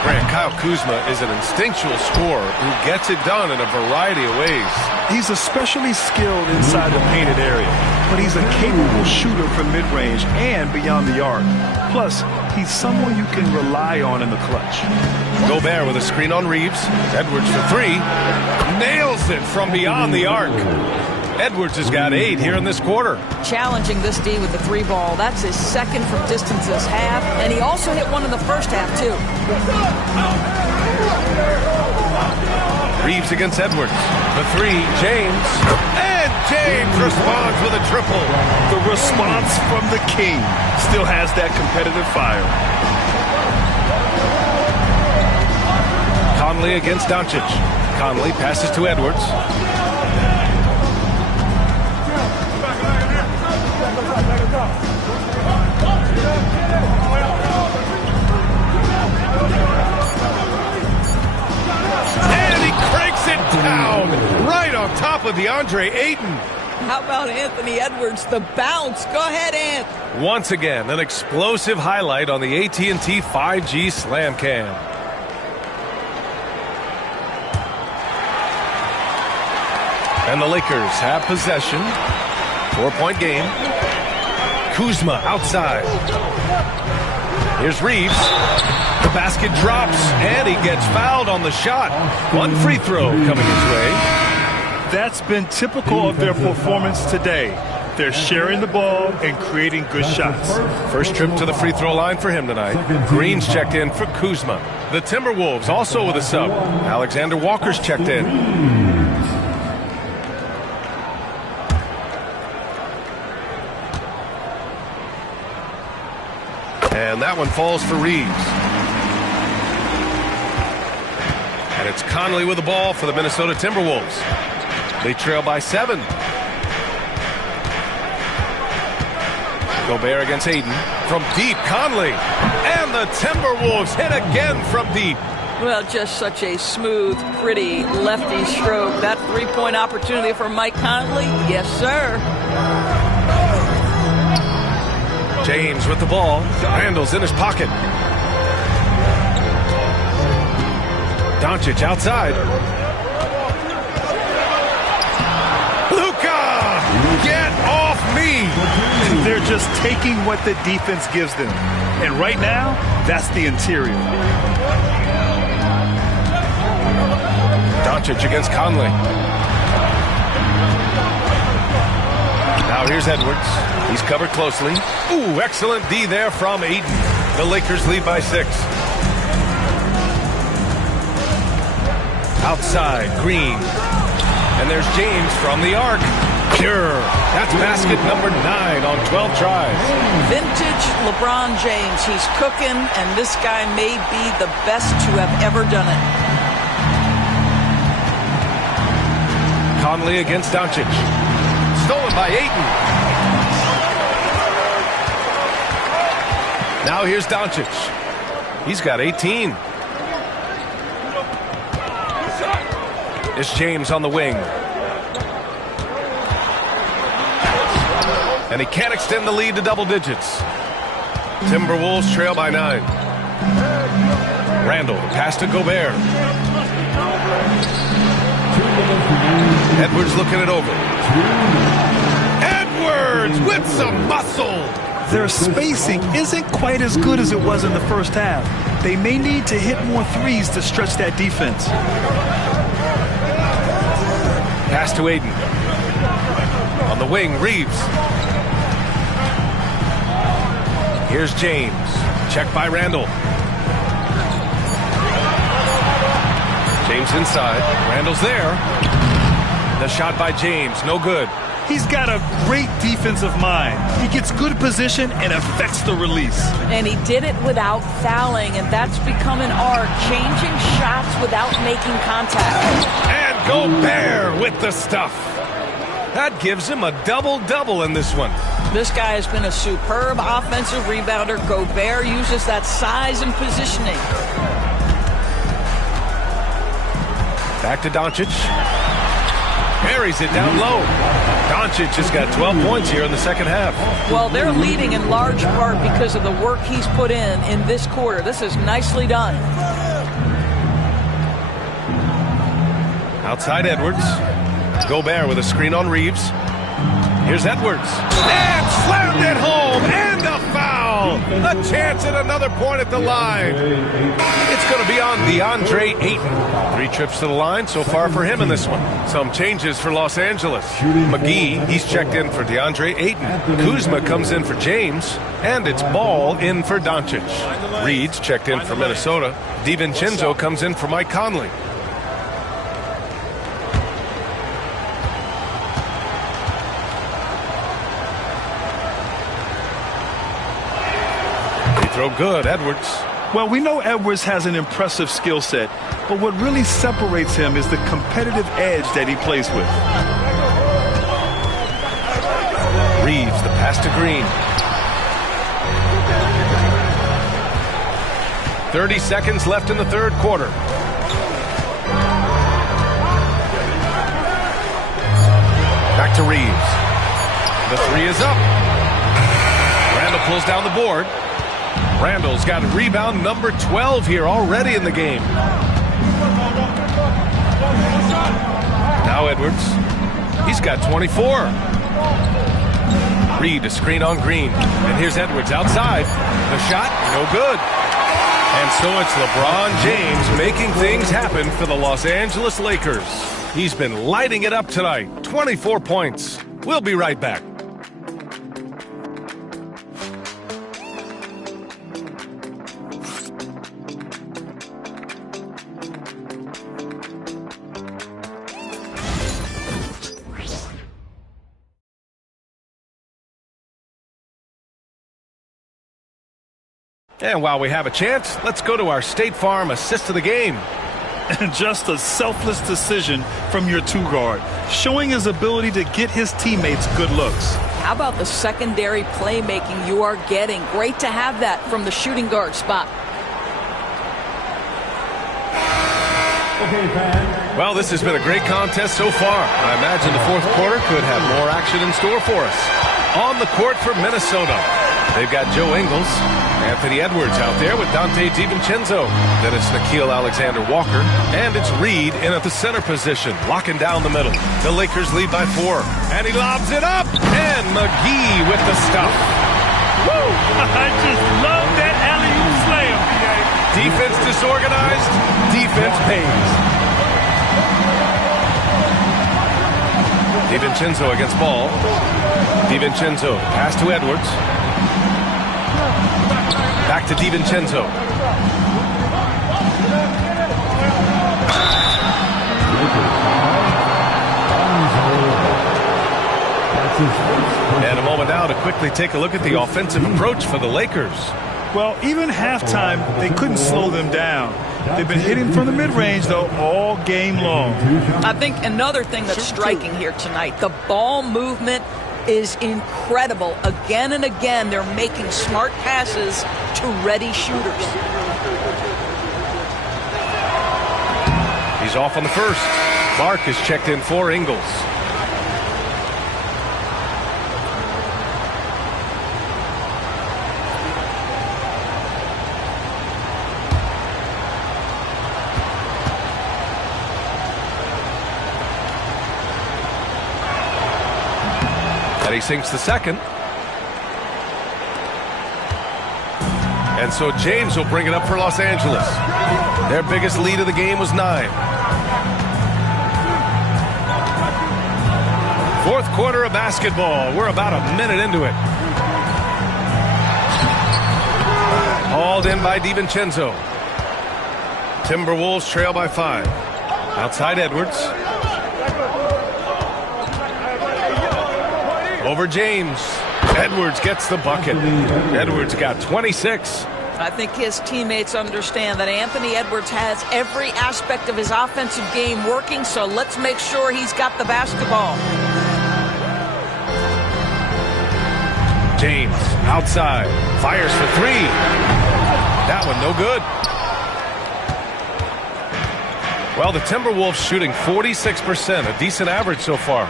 Grant, Kyle Kuzma is an instinctual scorer who gets it done in a variety of ways. He's especially skilled inside the painted area, but he's a capable shooter from mid-range and beyond the arc. Plus, he's someone you can rely on in the clutch. Gobert with a screen on Reeves. Edwards for three. Nails it from beyond the arc. Edwards has got 8 here in this quarter. Challenging this D with the 3 ball. That's his second from distance this half, and he also hit one in the first half, too. Reeves against Edwards. The 3, James. And James responds with a triple. The response from the king still has that competitive fire. Conley against Doncic. Conley passes to Edwards. And he cranks it down right on top of DeAndre Ayton. How about Anthony Edwards, the bounce? Go ahead, Ant. Once again, an explosive highlight on the AT&T 5G Slam Cam. And the Lakers have possession. 4-point game. Kuzma outside. Here's Reeves. The basket drops, and he gets fouled on the shot. One free throw coming his way. That's been typical of their performance today. They're sharing the ball and creating good shots. First trip to the free throw line for him tonight. Green's checked in for Kuzma. The Timberwolves also with a sub. Alexander Walker's checked in. And that one falls for Reeves. And it's Conley with the ball for the Minnesota Timberwolves. They trail by 7. Gobert against Ayton. From deep, Conley. And the Timberwolves hit again from deep. Well, just such a smooth, pretty lefty stroke. That 3-point opportunity for Mike Conley? Yes, sir. James with the ball. Randall's in his pocket. Doncic outside. Luka! Get off me! They're just taking what the defense gives them. And right now, that's the interior. Doncic against Conley. Now here's Edwards. He's covered closely. Ooh, excellent D there from Ayton. The Lakers lead by 6. Outside, Green. And there's James from the arc. Pure. That's basket number 9 on 12 tries. Vintage LeBron James. He's cooking, and this guy may be the best to have ever done it. Conley against Doncic. Stolen by Ayton. Now here's Doncic. He's got 18. It's James on the wing. And he can't extend the lead to double digits. Timberwolves trail by 9. Randall, the pass to Gobert. Edwards looking it over. Edwards with some muscle. Their spacing isn't quite as good as it was in the first half. They may need to hit more threes to stretch that defense. Pass to Ayton. On the wing, Reeves. Here's James. Checked by Randall. James inside. Randall's there. The shot by James, no good. He's got a great defensive mind. He gets good position and affects the release. And he did it without fouling, and that's become an art, changing shots without making contact. And Gobert with the stuff. That gives him a double-double in this one. This guy has been a superb offensive rebounder. Gobert uses that size and positioning. Back to Doncic. Buries it down low. Doncic has got 12 points here in the second half. Well, they're leading in large part because of the work he's put in this quarter. This is nicely done. Outside Edwards. Gobert with a screen on Reeves. Here's Edwards. And slammed it home. And a foul. A chance at another point at the line. It's going to be on DeAndre Ayton. 3 trips to the line so far for him in this one. Some changes for Los Angeles. McGee, he's checked in for DeAndre Ayton. Kuzma comes in for James. And it's Ball in for Doncic. Reed's checked in for Minnesota. DiVincenzo comes in for Mike Conley. Throw good, Edwards. Well, we know Edwards has an impressive skill set, but what really separates him is the competitive edge that he plays with. Reeves, the pass to Green. 30 seconds left in the third quarter. Back to Reeves. The 3 is up. Randall pulls down the board. Randall's got rebound number 12 here already in the game. Now Edwards. He's got 24. Reed, a screen on Green. And here's Edwards outside. The shot, no good. And so it's LeBron James making things happen for the Los Angeles Lakers. He's been lighting it up tonight. 24 points. We'll be right back. And while we have a chance, let's go to our State Farm assist of the game. And just a selfless decision from your 2-guard, showing his ability to get his teammates good looks. How about the secondary playmaking you are getting? Great to have that from the shooting guard spot. Well, this has been a great contest so far. I imagine the fourth quarter could have more action in store for us. On the court for Minnesota, they've got Joe Ingles, Anthony Edwards out there with Dante DiVincenzo. Then it's Nickeil Alexander-Walker, and it's Reed in at the center position, locking down the middle. The Lakers lead by 4, and he lobs it up, and McGee with the stuff. Woo! I just love that alley-oop slam. Defense disorganized, defense pays. DiVincenzo against Ball. DiVincenzo, pass to Edwards. Back to DiVincenzo. And a moment now to quickly take a look at the offensive approach for the Lakers. Well, even halftime, they couldn't slow them down. They've been hitting from the mid-range, though, all game long. I think another thing that's striking here tonight, the ball movement is incredible. Again and again, they're making smart passes to ready shooters. He's off on the first. Mark is checked in for Ingles. He sinks the second. And so James will bring it up for Los Angeles. Their biggest lead of the game was 9. Fourth quarter of basketball. We're about a minute into it. Hauled in by DiVincenzo. Timberwolves trail by 5. Outside Edwards. Over James. Edwards gets the bucket. Edwards got 26. I think his teammates understand that Anthony Edwards has every aspect of his offensive game working, so let's make sure he's got the basketball. James outside. Fires for 3. That one no good. Well, the Timberwolves shooting 46%, a decent average so far.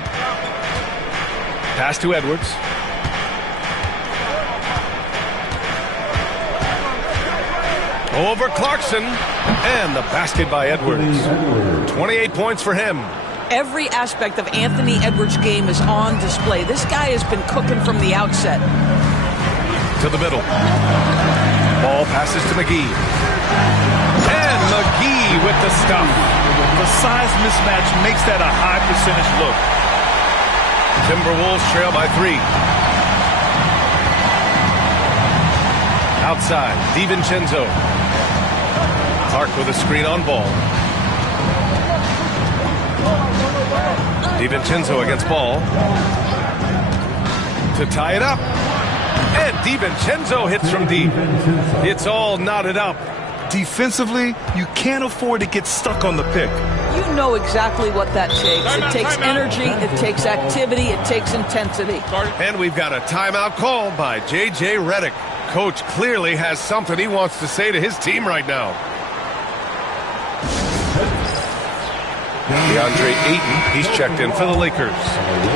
Pass to Edwards. Over Clarkson, and the basket by Edwards. 28 points for him. Every aspect of Anthony Edwards' game is on display. This guy has been cooking from the outset. To the middle. Ball passes to McGee. And McGee with the stuff. The size mismatch makes that a high percentage look. Timberwolves trail by 3. Outside, DiVincenzo. Clark with a screen on Ball. DiVincenzo against Ball. To tie it up. And DiVincenzo hits from deep. It's all knotted up. Defensively, you can't afford to get stuck on the pick. You know exactly what that takes. It takes energy, it takes activity, it takes intensity. And we've got a timeout called by J.J. Redick. Coach clearly has something he wants to say to his team right now. DeAndre Ayton, he's checked in for the Lakers.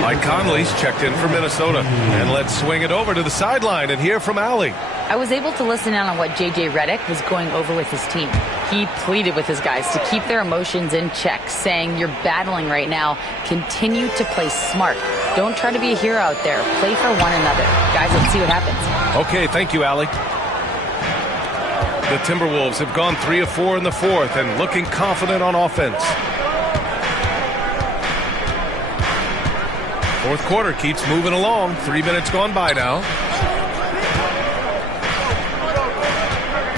Mike Conley's checked in for Minnesota. And let's swing it over to the sideline and hear from Allie. I was able to listen in on what J.J. Redick was going over with his team. He pleaded with his guys to keep their emotions in check, saying, you're battling right now. Continue to play smart. Don't try to be a hero out there. Play for one another. Guys, let's see what happens. Okay, thank you, Allie. The Timberwolves have gone 3 of 4 in the fourth and looking confident on offense. Fourth quarter keeps moving along. 3 minutes gone by now.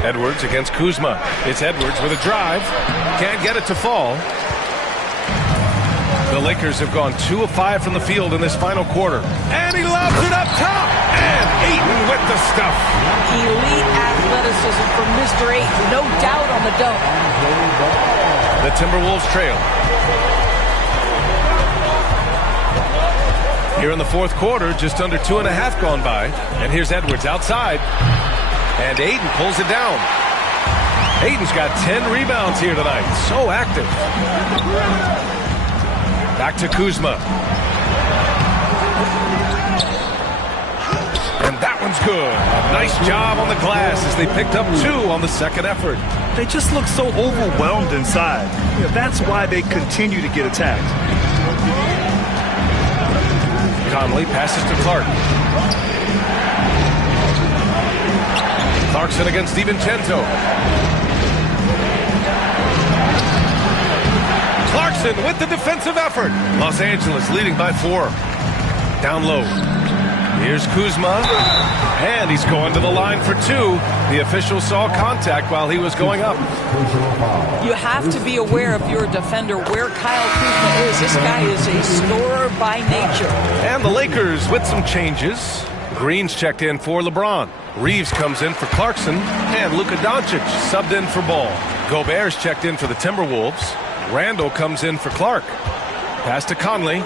Edwards against Kuzma. It's Edwards with a drive. Can't get it to fall. The Lakers have gone 2 of 5 from the field in this final quarter. And he lobs it up top. And Ayton with the stuff. Elite athleticism from Mr. Ayton. No doubt on the dunk. The Timberwolves trail. Here in the fourth quarter, just under 2.5 gone by. And here's Edwards outside. And Ayton pulls it down. Ayton's got 10 rebounds here tonight. So active. Back to Kuzma. And that one's good. Nice job on the glass as they picked up 2 on the second effort. They just look so overwhelmed inside. That's why they continue to get attacked. Conley passes to Clark. Clarkson against DiVincenzo. Clarkson with the defensive effort. Los Angeles leading by 4. Down low. Here's Kuzma. And he's going to the line for 2. The official saw contact while he was going up. You have to be aware if you're a defender where Kyle Kuzma is. This guy is a scorer by nature. And the Lakers with some changes. Green's checked in for LeBron. Reeves comes in for Clarkson. And Luka Doncic subbed in for Ball. Gobert's checked in for the Timberwolves. Randall comes in for Clark. Pass to Conley.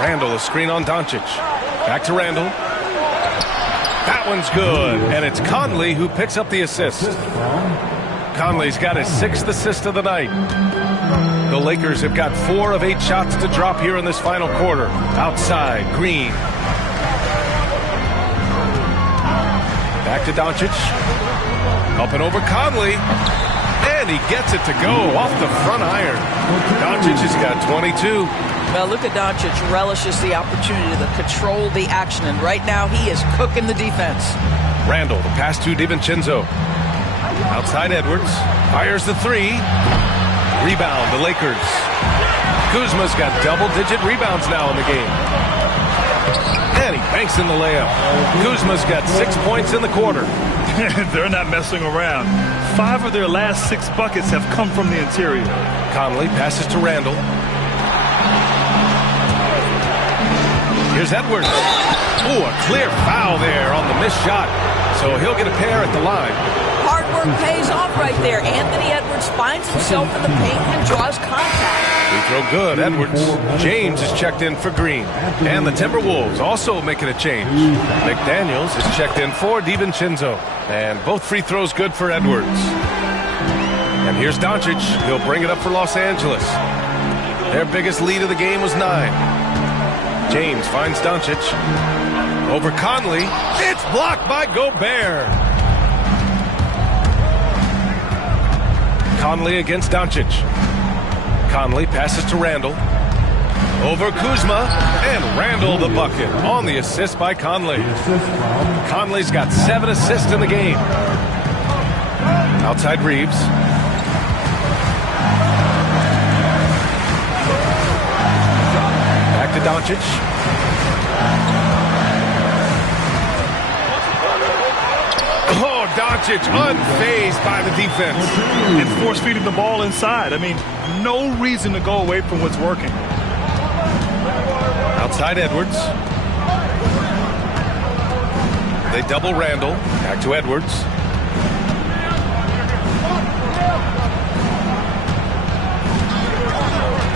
Randall, a screen on Doncic. Back to Randall. That one's good. And it's Conley who picks up the assist. Conley's got his 6th assist of the night. The Lakers have got 4 of 8 shots to drop here in this final quarter. Outside, Green. Back to Doncic. Up and over Conley. And he gets it to go off the front iron. Doncic has got 22. Well, Luka Doncic relishes the opportunity to control the action, and right now he is cooking the defense. Randall, the pass to DiVincenzo. Outside Edwards. Fires the 3. Rebound, the Lakers. Kuzma's got double-digit rebounds now in the game. And he banks in the layup. Kuzma's got 6 points in the quarter. They're not messing around. 5 of their last 6 buckets have come from the interior. Conley passes to Randall. Here's Edwards. Ooh, a clear foul there on the missed shot. So he'll get a pair at the line. Hard work pays off right there. Anthony Edwards finds himself in the paint and draws contact. Free throw good. Edwards. James is checked in for Green. And the Timberwolves also making a change. McDaniels is checked in for DiVincenzo. And both free throws good for Edwards. And here's Doncic. He'll bring it up for Los Angeles. Their biggest lead of the game was 9. James finds Doncic. Over Conley. It's blocked by Gobert. Conley against Doncic. Conley passes to Randall. Over Kuzma. And Randall the bucket on the assist by Conley. Conley's got 7 assists in the game. Outside Reeves. Back to Doncic. Oh, Doncic unfazed by the defense. And force feeding the ball inside. I mean, no reason to go away from what's working. Outside Edwards. They double Randall. Back to Edwards.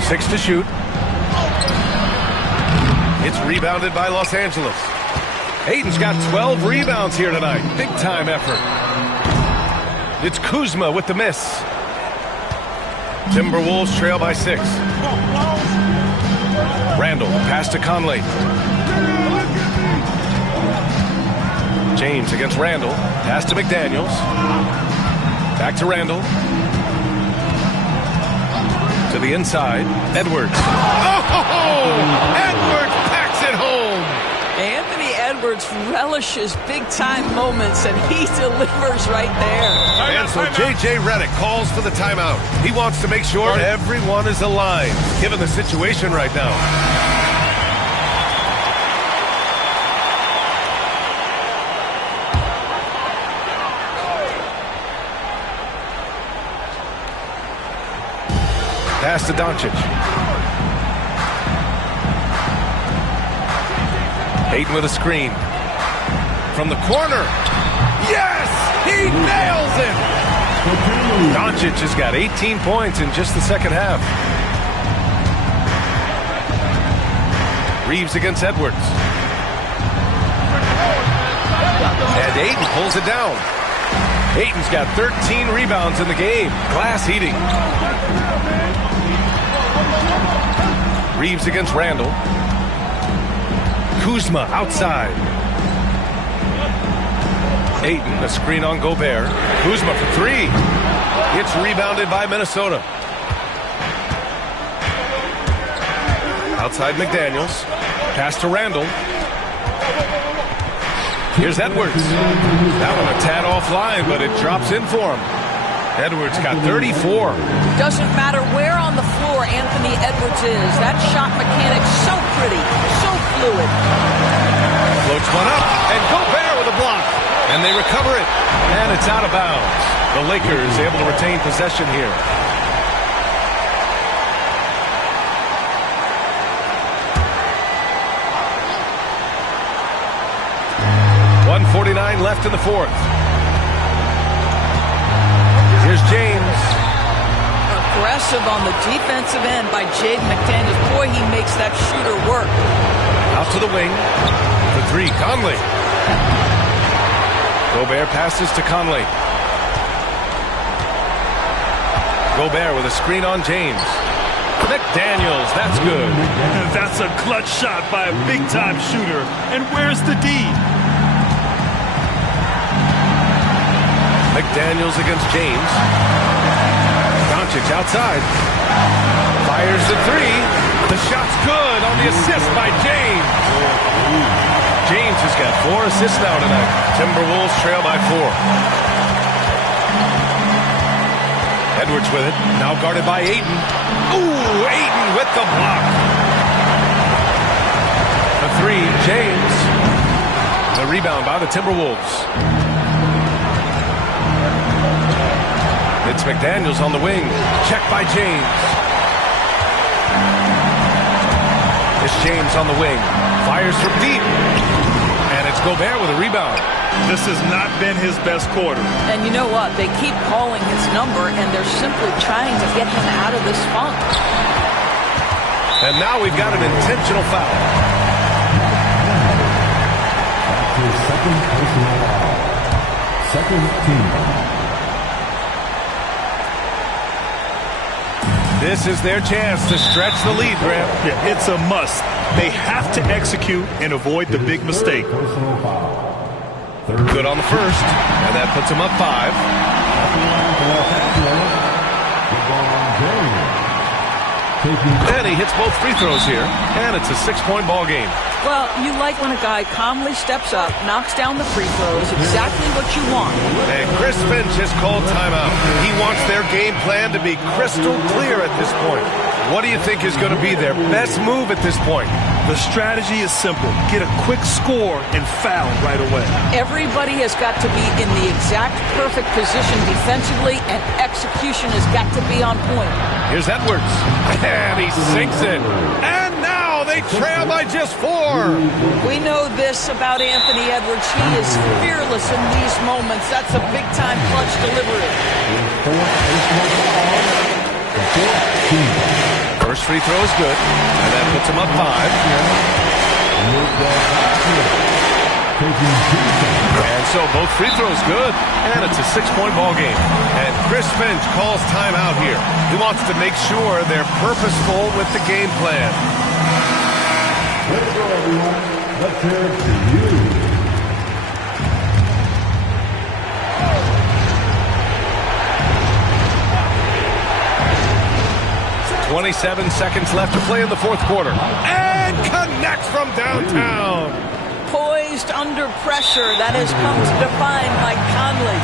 Six to shoot. It's rebounded by Los Angeles. Ayton's got 12 rebounds here tonight. Big time effort. It's Kuzma with the miss. Timberwolves trail by 6. Randall, pass to Conley. James against Randall. Pass to McDaniels. Back to Randall. To the inside. Edwards. Oh! Edwards packs it home. Anthony Edwards relishes big-time moments, and he delivers right there. And so J.J. Redick calls for the timeout. He wants to make sure everyone is aligned, given the situation right now. Pass to Doncic. Ayton with a screen. From the corner. Yes! He nails it! Doncic has got 18 points in just the second half. Reeves against Edwards. And Ayton pulls it down. Ayton's got 13 rebounds in the game. Glass heating. Reeves against Randall. Kuzma outside. Ayton, a screen on Gobert. Kuzma for 3. It's rebounded by Minnesota. Outside McDaniels. Pass to Randall. Here's Edwards. That one a tad offline, but it drops in for him. Edwards got 34. Doesn't matter where on the floor Anthony Edwards is. That shot mechanic so pretty, so fluid. Floats one up, and Gobert with a block. And they recover it, and it's out of bounds. The Lakers able to retain possession here. .149 left in the fourth. Here's James. Aggressive on the defensive end by Jaden McDaniels. Boy, he makes that shooter work. Out to the wing. For 3, Conley. Gobert passes to Conley. Gobert with a screen on James. McDaniels, that's good. That's a clutch shot by a big-time shooter. And where's the D? McDaniels against James. Doncic outside. Fires the 3. The shot's good on the assist by James. James has got 4 assists now tonight. Timberwolves trail by 4. Edwards with it. Now guarded by Ayton. Ooh, Ayton with the block. The 3, James. The rebound by the Timberwolves. It's McDaniels on the wing. Check by James. It's James on the wing. Fires from deep. And it's Gobert with a rebound. This has not been his best quarter. And you know what? They keep calling his number, and they're simply trying to get him out of this funk. And now we've got an intentional foul. Second personal foul. Second team. This is their chance to stretch the lead, Grant. Yeah, it's a must. They have to execute and avoid the big mistake. Good on the first, and that puts him up 5. And he hits both free throws here, and it's a 6-point ball game. Well, you like when a guy calmly steps up, knocks down the free throws, exactly what you want. And Chris Finch has called timeout. He wants their game plan to be crystal clear at this point. What do you think is going to be their best move at this point? The strategy is simple. Get a quick score and foul right away. Everybody has got to be in the exact perfect position defensively, and execution has got to be on point. Here's Edwards, and he sinks it. And now they trail by just 4. We know this about Anthony Edwards. He is fearless in these moments. That's a big-time clutch delivery. First free throw is good, and that puts him up 5. And so both free throws good, and it's a 6-point ball game. And Chris Finch calls timeout here. He wants to make sure they're purposeful with the game plan. Let's go, everyone. Let's hear it to you. 27 seconds left to play in the fourth quarter. And connects from downtown. Poised under pressure. That has come to define Mike Conley.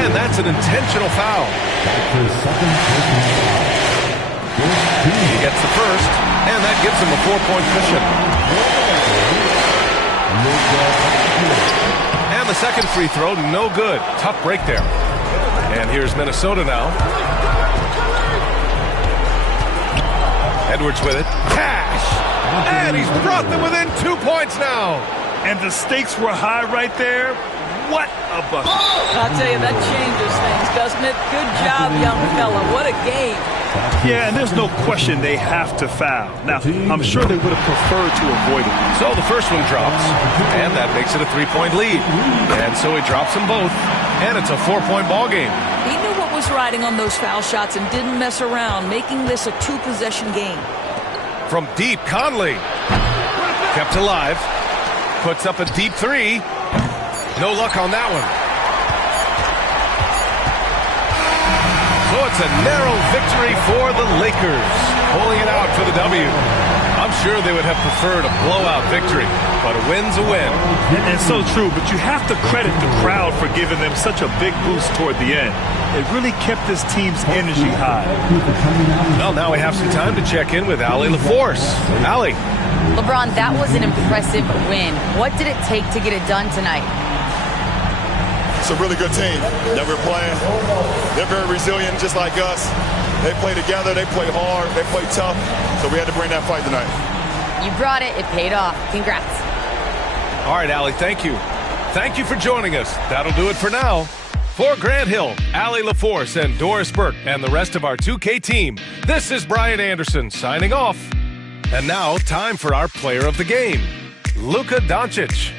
And that's an intentional foul. He gets the first, and that gives him a 4-point cushion. And the second free throw, no good. Tough break there. And here's Minnesota now. Edwards with it. Cash! And he's brought them within 2 points now. And the stakes were high right there. What a bucket. I'll tell you, that changes things, doesn't it? Good job, young fella. What a game. Yeah, and there's no question they have to foul. Now, I'm sure they would have preferred to avoid it. So the first one drops, and that makes it a 3-point lead. And so he drops them both, and it's a 4-point ball game. He knew what was riding on those foul shots and didn't mess around, making this a 2-possession game. From deep, Conley. Kept alive. Puts up a deep 3. No luck on that one. So it's a narrow victory for the Lakers, pulling it out for the W. I'm sure they would have preferred a blowout victory, but a win's a win. And so true, but you have to credit the crowd for giving them such a big boost toward the end. It really kept this team's energy high. Well, now we have some time to check in with Allie LaForce. Allie. LeBron, that was an impressive win. What did it take to get it done tonight? It's a really good team that we're playing. They're very resilient, just like us. They play together, they play hard, they play tough, so we had to bring that fight tonight. You brought it. It paid off. Congrats. All right, Allie, thank you. Thank you for joining us. That'll do it for now. For Grant Hill, Allie LaForce, and Doris Burke, and the rest of our 2K team, this is Brian Anderson signing off. And now, time for our player of the game, Luka Doncic.